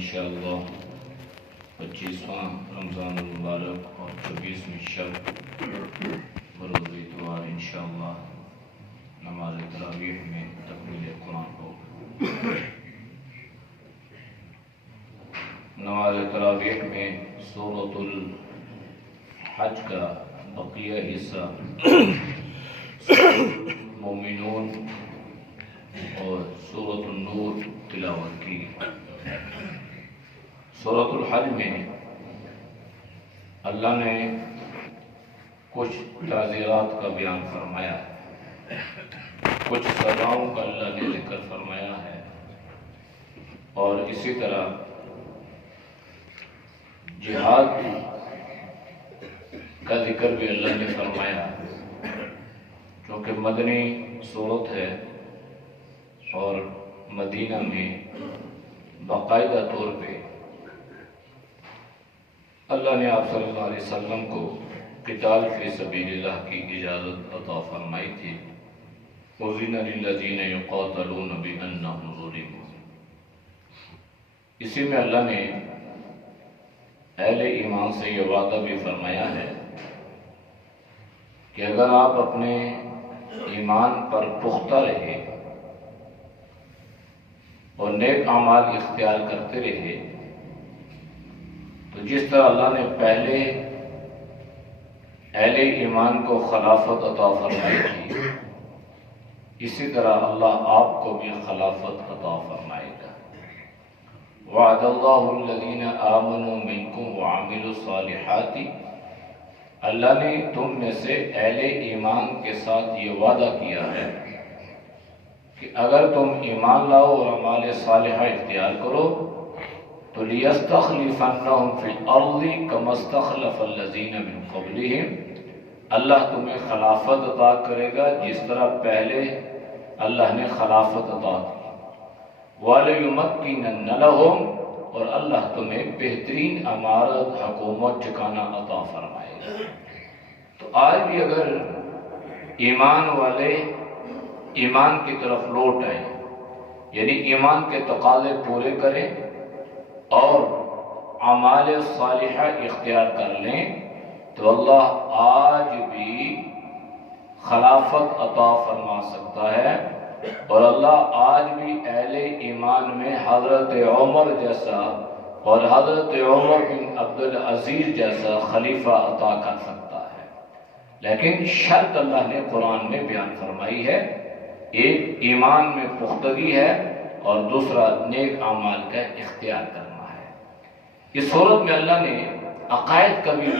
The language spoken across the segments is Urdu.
انشاءاللہ 25واں رمضان المبارک اور 26ویں شب بروز اتوار انشاءاللہ نماز تراویح میں تکمیل قرآن ہوگا۔ نماز تراویح میں سورۃ الحج کا بقیہ حصہ مومنون اور سورۃ النور تلاوت کی۔ سورۃ الحج میں اللہ نے کچھ تعزیرات کا بیان فرمایا ہے، کچھ سزاؤں کا اللہ نے ذکر فرمایا ہے، اور اسی طرح جہاد کا ذکر بھی اللہ نے فرمایا، کیونکہ مدنی صورت ہے اور مدینہ میں باقاعدہ طور پہ اللہ نے آپ صلی اللہ علیہ وسلم کو قتال فی سبیل اللہ کی اجازت عطا فرمائی تھی۔ أُذِنَ لِلَّذِينَ يُقَاتَلُونَ بِأَنَّهُمْ ظُلِمُوا۔ اسی میں اللہ نے اہل ایمان سے یہ وعدہ بھی فرمایا ہے کہ اگر آپ اپنے ایمان پر پختہ رہے اور نیک اعمال اختیار کرتے رہے تو جس طرح اللہ نے پہلے اہل ایمان کو خلافت عطا فرمائی تھی، اسی طرح اللہ آپ کو بھی خلافت عطا فرمائے گا۔ وعد اللہ الذین آمنوا منکم وعملوا الصالحات، اللہ نے تم میں سے اہل ایمان کے ساتھ یہ وعدہ کیا ہے کہ اگر تم ایمان لاؤ اور اعمال صالحہ اختیار کرو تو لِيَسْتَخْلِفَنَّهُمْ فِي الْأَرْضِ كَمَا اسْتَخْلَفَ الَّذِينَ مِنْ قَبْلِهِمْ، اللہ تمہیں خلافت عطا کرے گا جس طرح پہلے اللہ نے خلافت عطا کی۔ وَلَيُمَكِّنَنَّ لَهُمْ، اور اللہ تمہیں بہترین امارت، حکومت، ٹھکانہ عطا فرمائے گا۔ تو آج بھی اگر ایمان والے ایمان کی طرف لوٹ آئیں، یعنی ایمان کے تقاضے پورے کریں اور اعمال صالحہ اختیار کر لیں تو اللہ آج بھی خلافت عطا فرما سکتا ہے، اور اللہ آج بھی اہل ایمان میں حضرت عمر جیسا اور حضرت عمر بن عبدالعزیز جیسا خلیفہ عطا کر سکتا ہے۔ لیکن شرط اللہ نے قرآن میں بیان فرمائی ہے، ایک ایمان میں پختگی ہے اور دوسرا نیک اعمال کا اختیار کرنا ہے۔ اس صورت میں اللہ نے عقائد کا بھی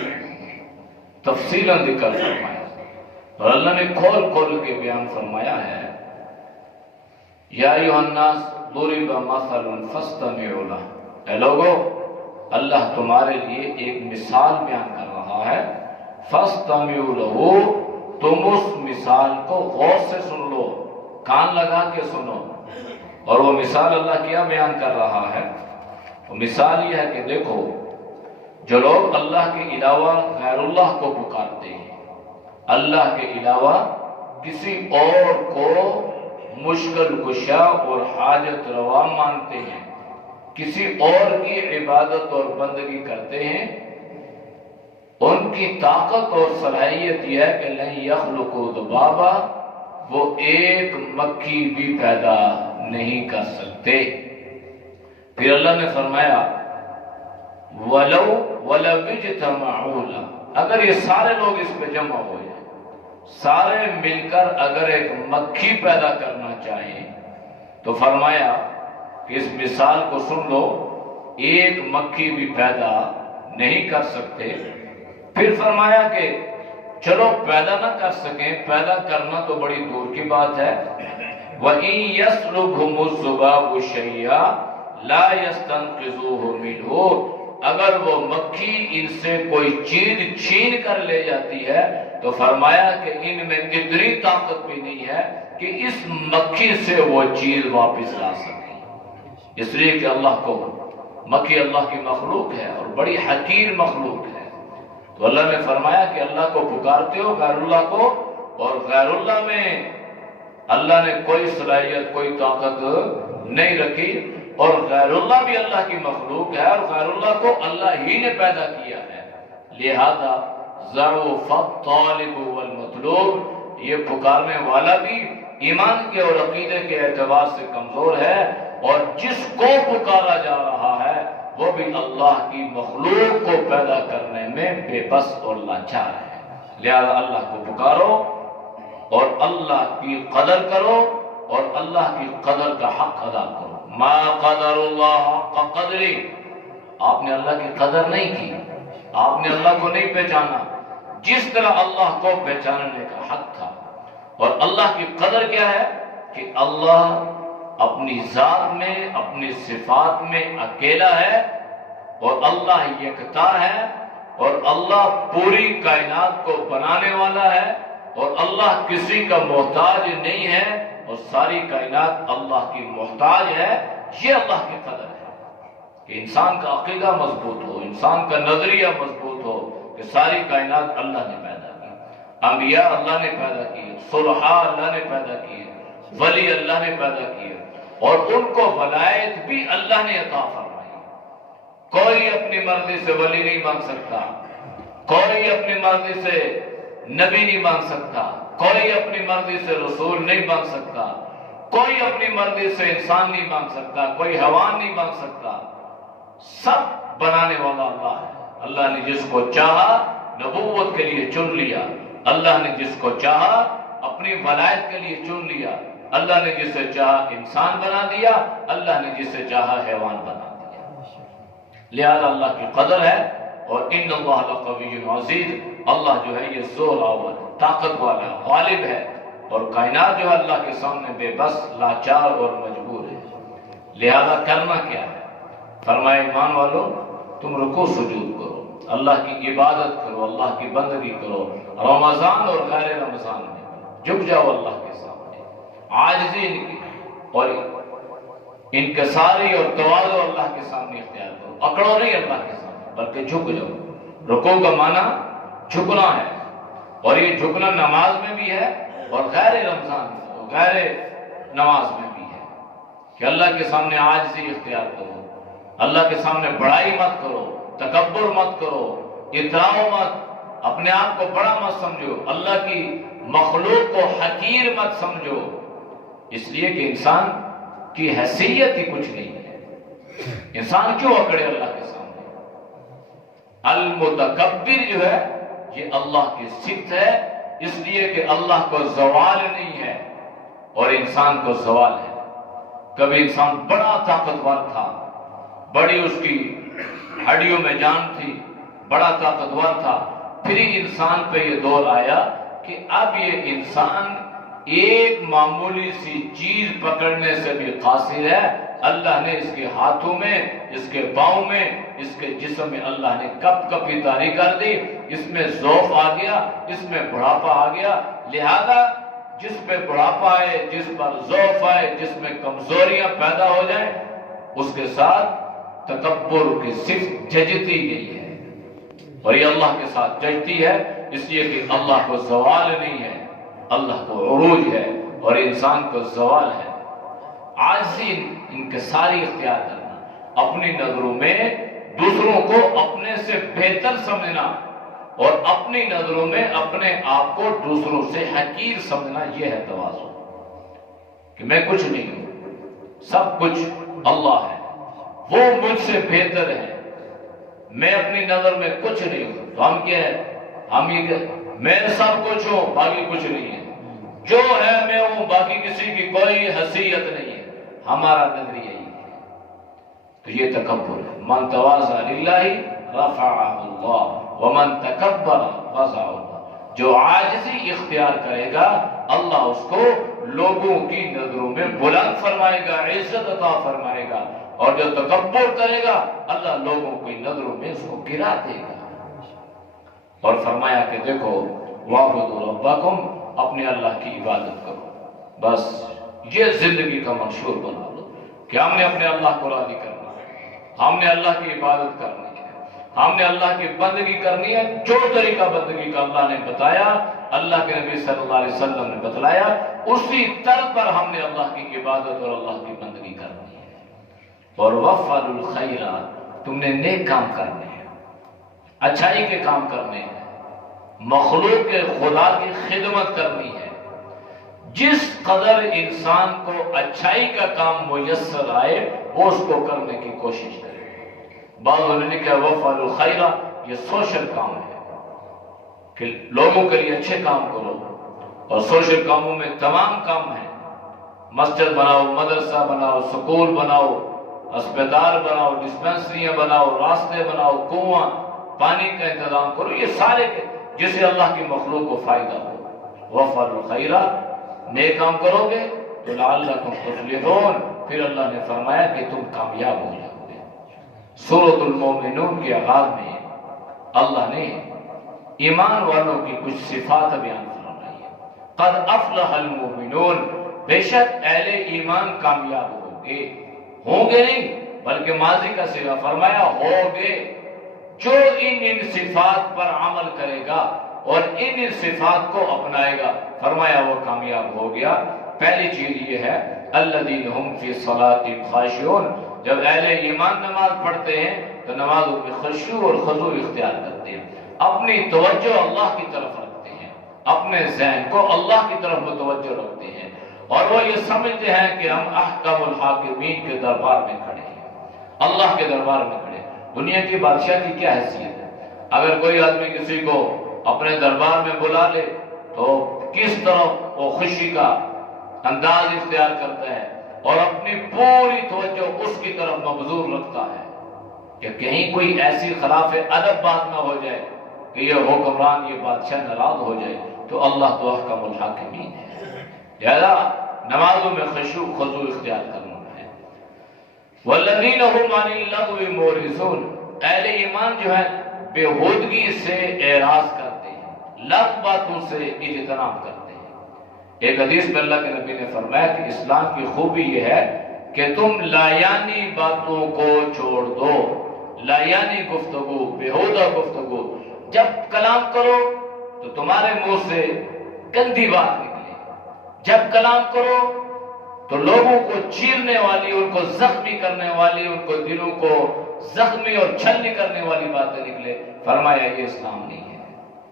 تفصیلاً ذکر فرمایا، اور اللہ نے کھول کھول کے بیان فرمایا ہے، یا ایھا الناس ضرب مثل فاستمعوا لہ، اے لوگو اللہ تمہارے لیے ایک مثال بیان کر رہا ہے، فاستمعوا لہ، تم اس مثال کو غور سے سن لو، کان لگا کے سنو۔ اور وہ مثال اللہ کیا بیان کر رہا ہے؟ وہ مثال یہ ہے کہ دیکھو، جو لوگ اللہ کے علاوہ غیر اللہ کو پکارتے ہیں، اللہ کے علاوہ کسی اور کو مشکل کشا اور حاجت روا مانتے ہیں، کسی اور کی عبادت اور بندگی کرتے ہیں، ان کی طاقت اور صلاحیت یہ ہے کہ لن یخلقوا ذبابا، وہ ایک مکھی بھی پیدا نہیں کر سکتے۔ پھر اللہ نے فرمایا وَلَوْ اجْتَمَعُوا لَهُ، اگر یہ سارے لوگ اس پہ جمع ہو جائیں، سارے مل کر اگر ایک مکھی پیدا کرنا چاہیں تو فرمایا کہ اس مثال کو سن لو، ایک مکھی بھی پیدا نہیں کر سکتے۔ پھر فرمایا کہ چلو پیدا نہ کر سکیں، پیدا کرنا تو بڑی دور کی بات ہے، وَإِن يَسْلُبْهُمُ الذُّبَابُ شَيْئًا لَا يَسْتَنقِذُوهُ مِنْهُ، اگر وہ مکھی ان سے کوئی چیز چھین کر لے جاتی ہے تو فرمایا کہ ان میں اتنی طاقت بھی نہیں ہے کہ اس مکھی سے وہ چیز واپس لا سکیں، اس لیے کہ اللہ کو مکھی اللہ کی مخلوق ہے اور بڑی حقیر مخلوق ہے۔ تو اللہ نے فرمایا کہ اللہ کو پکارتے ہو غیر اللہ کو، اور غیر اللہ میں اللہ نے کوئی صلاحیت، کوئی طاقت نہیں رکھی، اور غیر اللہ بھی اللہ کی مخلوق ہے، اور غیر اللہ کو اللہ ہی نے پیدا کیا ہے، لہذا ضعف الطالب والمطلوب، یہ پکارنے والا بھی ایمان کے اور عقیدے کے اعتبار سے کمزور ہے، اور جس کو پکارا جا رہا ہے وہ بھی اللہ کی مخلوق کو پیدا کرنے میں بے بس اور لاچار ہے۔ لہذا اللہ کو پکارو اور اللہ کی قدر کرو اور اللہ کی قدر کا حق ادا کرو۔ ما قدر اللہ حق قدری، آپ نے اللہ کی قدر نہیں کی، آپ نے اللہ کو نہیں پہچانا جس طرح اللہ کو پہچاننے کا حق تھا۔ اور اللہ کی قدر کیا ہے کہ اللہ اپنی ذات میں، اپنی صفات میں اکیلا ہے، اور اللہ یکتا ہے، اور اللہ پوری کائنات کو بنانے والا ہے، اور اللہ کسی کا محتاج نہیں ہے، اور ساری کائنات اللہ کی محتاج ہے۔ یہ اللہ کی قدر ہے کہ انسان کا عقیدہ مضبوط ہو، انسان کا نظریہ مضبوط ہو کہ ساری کائنات اللہ نے پیدا کی، انبیاء اللہ نے پیدا کیے، صلحاء اللہ نے پیدا کیے، ولی اللہ نے پیدا کیے، اور ان کو ولایت بھی اللہ نے عطا فرمائی۔ کوئی اپنی مرضی سے ولی نہیں بن سکتا، کوئی اپنی مرضی سے نبی نہیں بن سکتا، کوئی اپنی مرضی سے رسول نہیں بن سکتا، کوئی اپنی مرضی سے انسان نہیں بن سکتا، کوئی حیوان نہیں بن سکتا، سب بنانے والا اللہ ہے۔ اللہ نے جس کو چاہا نبوت کے لیے چن لیا، اللہ نے جس کو چاہا اپنی ولایت کے لیے چن لیا، اللہ نے جسے چاہا انسان بنا دیا، اللہ نے جسے چاہا حیوان بنا دیا۔ لہذا اللہ کی قدر ہے، اور ان اللہ لقوی عزیز، اللہ جو ہے یہ زور آور، طاقت والا، غالب ہے، اور کائنات جو ہے اللہ کے سامنے بے بس، لاچار اور مجبور ہے۔ لہذا کرنا کیا ہے؟ فرمائے ایمان والو، تم رکوع سجود کرو، اللہ کی عبادت کرو، اللہ کی بندگی کرو، رمضان اور غیر رمضان میں جھک جاؤ اللہ کے سامنے، عاجزی اور انکساری اور تواضع اللہ کے سامنے اختیار کرو، اکڑو نہیں اللہ کے سامنے بلکہ جھک جاؤ۔ رکوع کا معنی جھکنا ہے، اور یہ جھکنا نماز میں بھی ہے اور غیر رمضان میں اور غیر نماز میں بھی ہے، کہ اللہ کے سامنے عاجزی اختیار کرو، اللہ کے سامنے بڑائی مت کرو، تکبر مت کرو، اطراء مت، اپنے آپ کو بڑا مت سمجھو، اللہ کی مخلوق کو حقیر مت سمجھو، اس لیے کہ انسان کی حیثیت ہی کچھ نہیں ہے۔ انسان کیوں اکڑے اللہ کے سامنے؟ المتکبر جو ہے یہ اللہ کی صفت ہے، اس لیے کہ اللہ کو زوال نہیں ہے اور انسان کو زوال ہے۔ کبھی انسان بڑا طاقتور تھا، بڑی اس کی ہڈیوں میں جان تھی، بڑا طاقتور تھا، پھر انسان پہ یہ دور آیا کہ اب یہ انسان ایک معمولی سی چیز پکڑنے سے بھی قاصر ہے۔ اللہ نے اس کے ہاتھوں میں، اس کے پاؤں میں، اس کے جسم میں اللہ نے کپ کپی طاری کر دی، اس میں ضعف آ گیا، اس میں بڑھاپا آ گیا۔ لہذا جس پہ بڑھاپا آئے، جس پر ضعف آئے، جس میں کمزوریاں پیدا ہو جائیں، اس کے ساتھ تکبر کی صفت ججتی گئی ہے، اور یہ اللہ کے ساتھ ججتی ہے، اس لیے کہ اللہ کو زوال نہیں ہے، اللہ کو عروج ہے اور انسان کو زوال ہے۔ عاجزی انکساری اختیار کرنا، اپنی نظروں میں دوسروں کو اپنے سے بہتر سمجھنا، اور اپنی نظروں میں اپنے آپ کو دوسروں سے حقیر سمجھنا، یہ ہے تواضع، کہ میں کچھ نہیں ہوں، سب کچھ اللہ ہے، وہ مجھ سے بہتر ہے، میں اپنی نظر میں کچھ نہیں ہوں۔ تو ہم کیا ہے؟ ہم یہ کہ میں سب کچھ ہوں، باقی کچھ نہیں ہے، جو ہے میں ہوں، باقی کسی کی کوئی حیثیت نہیں ہے، ہمارا نظریہ یہی ہے۔ تو یہ تکبر ہے۔ من تواضع للہ رفعہ اللہ ومن تکبر وضعہ اللہ، جو عاجزی اختیار کرے گا اللہ اس کو لوگوں کی نظروں میں بلند فرمائے گا، عزت عطا فرمائے گا، اور جو تکبر کرے گا اللہ لوگوں کی نظروں میں اس کو گرا دے گا۔ اور فرمایا کہ دیکھو وَاعْبُدُوا رَبَّكُمْ، اپنے اللہ کی عبادت کرو، بس یہ زندگی کا منشور بنا لو کہ ہم نے اپنے اللہ کو راضی کرنا ہے، ہم نے اللہ کی عبادت کرنی ہے، ہم نے اللہ کی بندگی کرنی ہے، جو طریقہ بندگی کا اللہ نے بتایا، اللہ کے نبی صلی اللہ علیہ وسلم نے بتلایا، اسی طرز پر ہم نے اللہ کی عبادت اور اللہ کی بندگی کرنی ہے۔ اور وفعلوا الخیر، تم نے نیک کام کرنے ہیں، اچھائی کے کام کرنے ہیں، مخلوق خدا کی خدمت کرنی ہے۔ جس قدر انسان کو اچھائی کا کام میسر آئے وہ اس کو کرنے کی کوشش کرے۔ بعض نے کہا وفعلوا الخیر، یہ سوشل کام ہے کہ لوگوں کے لیے اچھے کام کرو، اور سوشل کاموں میں تمام کام ہیں، مسجد بناؤ، مدرسہ بناؤ، سکول بناؤ، اسپتال بناؤ، ڈسپنسریاں بناؤ، راستے بناؤ، کنواں، پانی کا انتظام کرو، یہ سارے جس سے اللہ کی مخلوق کو فائدہ ہو۔ وفعلوا الخیر، نیک کام کرو گے تو لعلکم تفلحون، پھر اللہ نے فرمایا کہ تم کامیاب ہو جاؤ گے۔ سورۃ المومنون کے آغاز میں اللہ نے ایمان والوں کی کچھ صفات بیان فرمائی ہے۔ قد افلح المؤمنون، بے شک اہل ایمان کامیاب ہوں گے نہیں بلکہ ماضی کا صیغہ فرمایا ہوگے۔ جو ان صفات پر عمل کرے گا اور ان صفات کو اپنائے گا، فرمایا وہ کامیاب ہو گیا۔ پہلی چیز یہ ہے الذین هم فی صلاتہم خاشعون، جب اہل ایمان نماز پڑھتے ہیں تو نمازوں میں خشوع اور خضوع اختیار کرتے ہیں، اپنی توجہ اللہ کی طرف رکھتے ہیں، اپنے ذہن کو اللہ کی طرف متوجہ رکھتے ہیں، اور وہ یہ سمجھتے ہیں کہ ہم احکم الحاکمین کے دربار میں کھڑے ہیں، اللہ کے دربار میں کھڑے ہیں۔ دنیا کی بادشاہ کی کیا حیثیت ہے؟ اگر کوئی آدمی کسی کو اپنے دربار میں بلا لے تو کس طرح وہ خوشی کا انداز اختیار کرتا ہے اور اپنی پوری توجہ اس کی طرف مبذول رکھتا ہے کہ کہیں کوئی ایسی خلاف ادب بات نہ ہو جائے کہ یہ حکمران، یہ بادشاہ ناراض ہو جائے۔ تو اللہ تو احکم الحاکمین ہے، لہذا نمازوں میں خشوع خضوع اختیار کرنا ہے۔ والذین هم عن اللغو معرضون، اہل ایمان جو ہے بےہودگی سے اعراض کرتے ہیں، لغو باتوں سے اجتناب کرتے ہیں۔ ایک حدیث میں اللہ کے نبی نے فرمایا کہ اسلام کی خوبی یہ ہے کہ تم لایانی باتوں کو چھوڑ دو، لایانی گفتگو، بےہودہ گفتگو، جب کلام کرو تو تمہارے منہ سے گندی بات نکلے، جب کلام کرو تو لوگوں کو چیرنے والی، ان کو زخمی کرنے والی، ان کو دلوں کو زخمی اور چھلنی کرنے والی باتیں نکلے۔ فرمایا یہ اسلام نہیں ہے،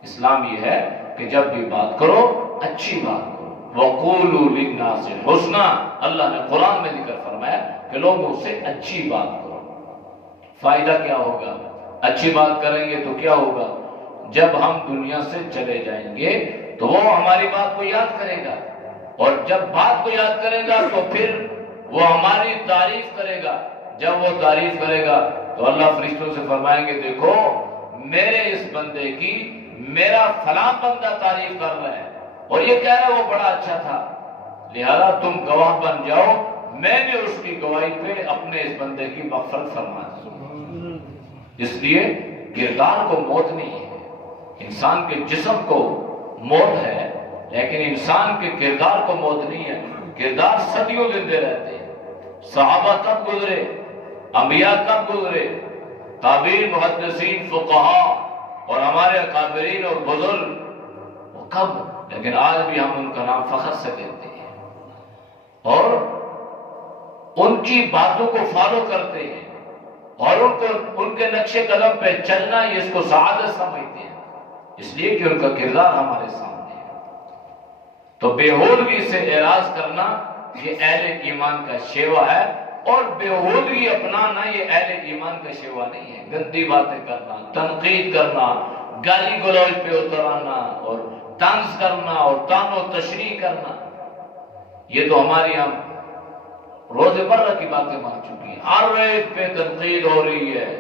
اسلام یہ ہے کہ جب بھی بات کرو اچھی بات کرو۔ وَقُولُوا لِلنَّاسِ حُسْنًا، اللہ نے قرآن میں ذکر فرمایا کہ لوگوں سے اچھی بات کرو۔ فائدہ کیا ہوگا؟ اچھی بات کریں گے تو کیا ہوگا؟ جب ہم دنیا سے چلے جائیں گے تو وہ ہماری بات کو یاد کرے گا، اور جب بات کو یاد کرے گا تو پھر وہ ہماری تعریف کرے گا۔ جب وہ تعریف کرے گا تو اللہ فرشتوں سے فرمائیں گے دیکھو میرے اس بندے کی میرا فلاں بندہ تعریف کر رہا ہے اور یہ کہہ رہا ہے وہ بڑا اچھا تھا، لہذا تم گواہ بن جاؤ، میں نے اس کی گواہی پہ اپنے اس بندے کی مغفرت فرما دی۔ اس لیے کردار کو موت نہیں ہے، انسان کے جسم کو موت ہے لیکن انسان کے کردار کو موت نہیں ہے۔ کردار صدیوں زندے رہتے ہیں۔ صحابہ کب گزرے، انبیاء کب گزرے، تابعین، محدثین، فقہاء اور ہمارے اکابرین اور بزرگ وہ کب، لیکن آج بھی ہم ان کا نام فخر سے لیتے ہیں اور ان کی باتوں کو فالو کرتے ہیں اور ان کے نقش قدم پہ چلنا یہ اس کو سعادت سمجھتے ہیں، اس لیے کہ ان کا کردار ہمارے سامنے ہے۔ تو بےہودگی سے اعراض کرنا یہ اہل ایمان کا شیوا ہے، اور بےہودگی اپنانا یہ اہل ایمان کا شیوا نہیں ہے۔ گندی باتیں کرنا، تنقید کرنا، گالی گلوچ پہ اتر آنا اور طنز کرنا اور طعن و تشریح کرنا، یہ تو ہماری ہم روزمرہ کی باتیں بن چکی ہیں۔ ہر ایک پہ تنقید ہو رہی ہے،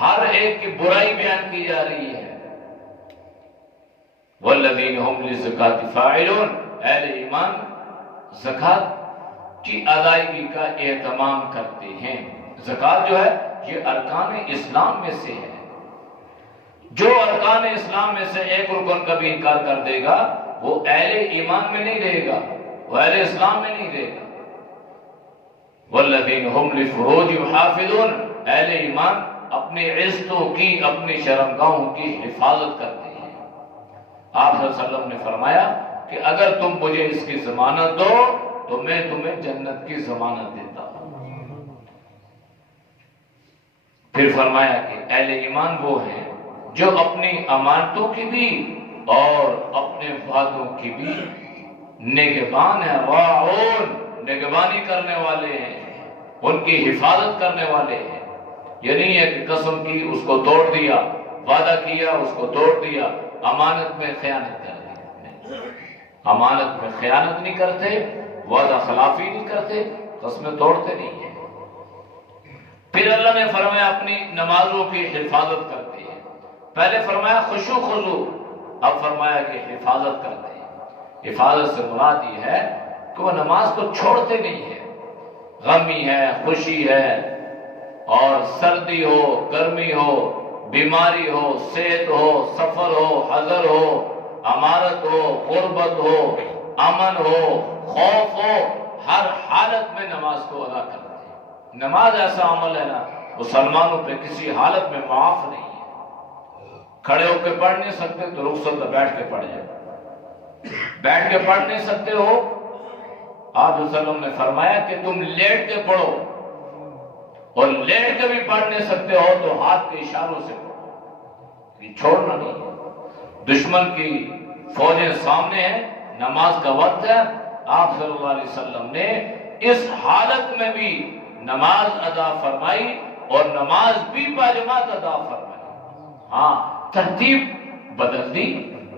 ہر ایک کی برائی بیان کی جا رہی ہے۔ والذین هم للزکاۃ فاعلون، اہل ایمان زکوٰۃ کی ادائیگی کا اہتمام کرتے ہیں۔ زکوٰۃ جو ہے یہ ارکان اسلام میں سے ہے۔ جو ارکان اسلام میں سے ایک رکن کا بھی انکار کر دے گا وہ اہل ایمان میں نہیں رہے گا، وہ اہل اسلام میں نہیں رہے گا۔ والذین هم لفروجہم حافظون، اہل ایمان اپنی عزتوں کی، اپنی شرمگاہوں کی حفاظت کرتے ہیں۔ آپ صلی اللہ علیہ وسلم نے فرمایا کہ اگر تم مجھے اس کی ضمانت دو تو میں تمہیں جنت کی ضمانت دیتا ہوں۔ پھر فرمایا کہ اہل ایمان وہ ہیں جو اپنی امانتوں کی بھی اور اپنے وعدوں کی بھی نگہبان ہیں، راعون، نگہبانی کرنے والے ہیں، ان کی حفاظت کرنے والے ہیں۔ یہ نہیں ہے کہ قسم کی اس کو توڑ دیا، وعدہ کیا اس کو توڑ دیا، امانت میں خیانت کر دی۔ امانت میں خیانت نہیں کرتے، وعدہ خلافی نہیں کرتے، قسمیں توڑتے نہیں ہیں۔ پھر اللہ نے فرمایا اپنی نمازوں کی حفاظت کرتے ہیں۔ پہلے فرمایا خشوع خضوع، اب فرمایا کہ حفاظت کرتے ہیں۔ حفاظت سے مراد یہ ہے کہ وہ نماز کو چھوڑتے نہیں ہیں۔ غمی ہے، خوشی ہے، اور سردی ہو، گرمی ہو، بیماری ہو، صحت ہو، سفر ہو، حضر ہو، امارت ہو، غربت ہو، امن ہو، خوف ہو، ہر حالت میں نماز کو ادا کرتے ہیں۔ نماز ایسا عمل ہے نا، مسلمانوں پہ کسی حالت میں معاف نہیں ہے۔ کھڑے ہو کے پڑھ نہیں سکتے تو رخصت میں بیٹھ کے پڑھ جائے، بیٹھ کے پڑھ نہیں سکتے ہو، آپ صلی اللہ علیہ وسلم نے فرمایا کہ تم لیٹ کے پڑھو، اور لیٹ کے بھی پڑھ نہیں سکتے ہو تو ہاتھ کے اشاروں سے پڑھو، یہ چھوڑنا نہیں ہے۔ دشمن کی فوجیں سامنے ہیں، نماز کا وقت ہے، آپ صلی اللہ علیہ وسلم نے اس حالت میں بھی نماز ادا فرمائی، اور نماز بھی باجماعت ادا فرمائی۔ ہاں، ترتیب بدل دی،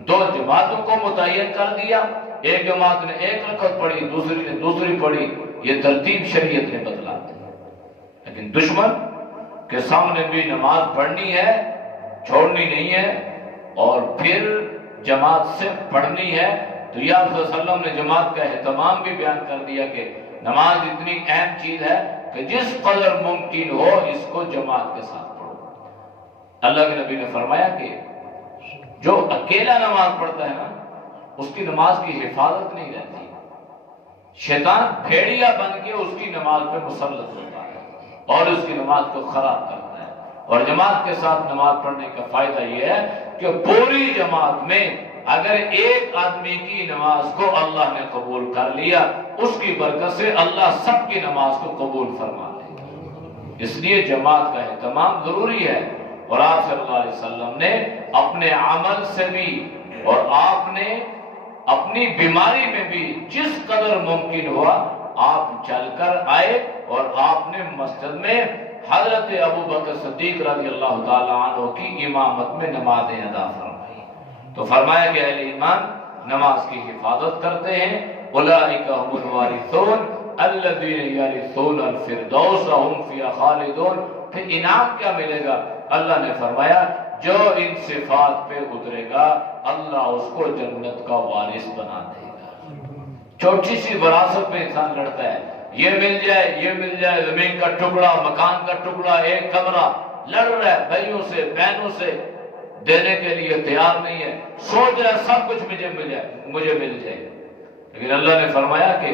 دو جماعتوں کو متعین کر دیا، ایک جماعت نے ایک رکعت پڑھی، دوسری نے دوسری پڑھی، یہ ترتیب شریعت نے بدلا دی۔ لیکن دشمن کے سامنے بھی نماز پڑھنی ہے، چھوڑنی نہیں ہے، اور پھر جماعت سے پڑھنی ہے۔ تو یہ آپ صلی اللہ علیہ وسلم نے جماعت کا اہتمام بھی بیان کر دیا کہ نماز اتنی اہم چیز ہے کہ جس قدر ممکن ہو اس کو جماعت کے ساتھ پڑھو۔ اللہ کے نبی نے فرمایا کہ جو اکیلا نماز پڑھتا ہے نا، اس کی نماز کی حفاظت نہیں رہتی، شیطان بھیڑیا بن کے اس کی نماز پہ مسلط ہوتا ہے اور اس کی نماز کو خراب کرتا ہے۔ اور جماعت کے ساتھ نماز پڑھنے کا فائدہ یہ ہے کہ پوری جماعت میں اگر ایک آدمی کی نماز کو اللہ نے قبول کر لیا، اس کی برکت سے اللہ سب کی نماز کو قبول فرما لے گا۔ اس لیے جماعت کا اہتمام ضروری ہے، اور آپ صلی اللہ علیہ وسلم نے اپنے عمل سے بھی اور آپ نے اپنی بیماری میں بھی جس قدر ممکن ہوا آپ چل کر آئے، اور آپ نے مسجد میں حضرت ابو بکر صدیق رضی اللہ تعالی عنہ کی امامت میں نمازیں ادا فرمائی۔ تو فرمایا کہ اہل ایمان نماز کی حفاظت کرتے ہیں، اولئک هم الوارثون الذین یرثون الفردوس هم فیہا خالدون۔ پھر انعام کیا ملے گا؟ اللہ نے فرمایا جو ان صفات پہ اترے گا اللہ اس کو جنت کا وارث بنا دے گا۔ چھوٹی سی وراثت میں انسان لڑتا ہے، یہ مل جائے، یہ مل جائے، زمین کا ٹکڑا، مکان کا ٹکڑا، ایک کمرہ، لڑ رہا ہے بھائیوں سے، بہنوں سے، دینے کے لیے تیار نہیں ہے، سوچ رہا ہے سب کچھ مجھے مل جائے۔ لیکن اللہ نے فرمایا کہ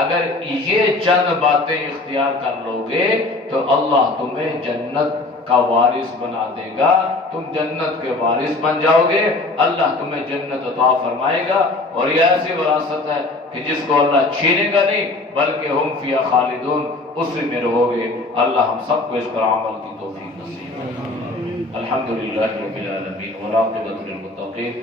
اگر یہ چند باتیں اختیار کر لو گے تو اللہ تمہیں جنت کا وارث بنا دے گا، تم جنت کے وارث بن جاؤ گے، اللہ تمہیں جنت عطا فرمائے گا، اور یہ ایسی وراثت ہے کہ جس کو اللہ چھینے گا نہیں بلکہ ہم فیہا خالدون، اسی میں رہو گے۔ اللہ ہم سب کو اس پر عمل کی توفیق نصیب فرمائے۔ الحمدللہ رب العالمین والعاقبۃ للمتقین۔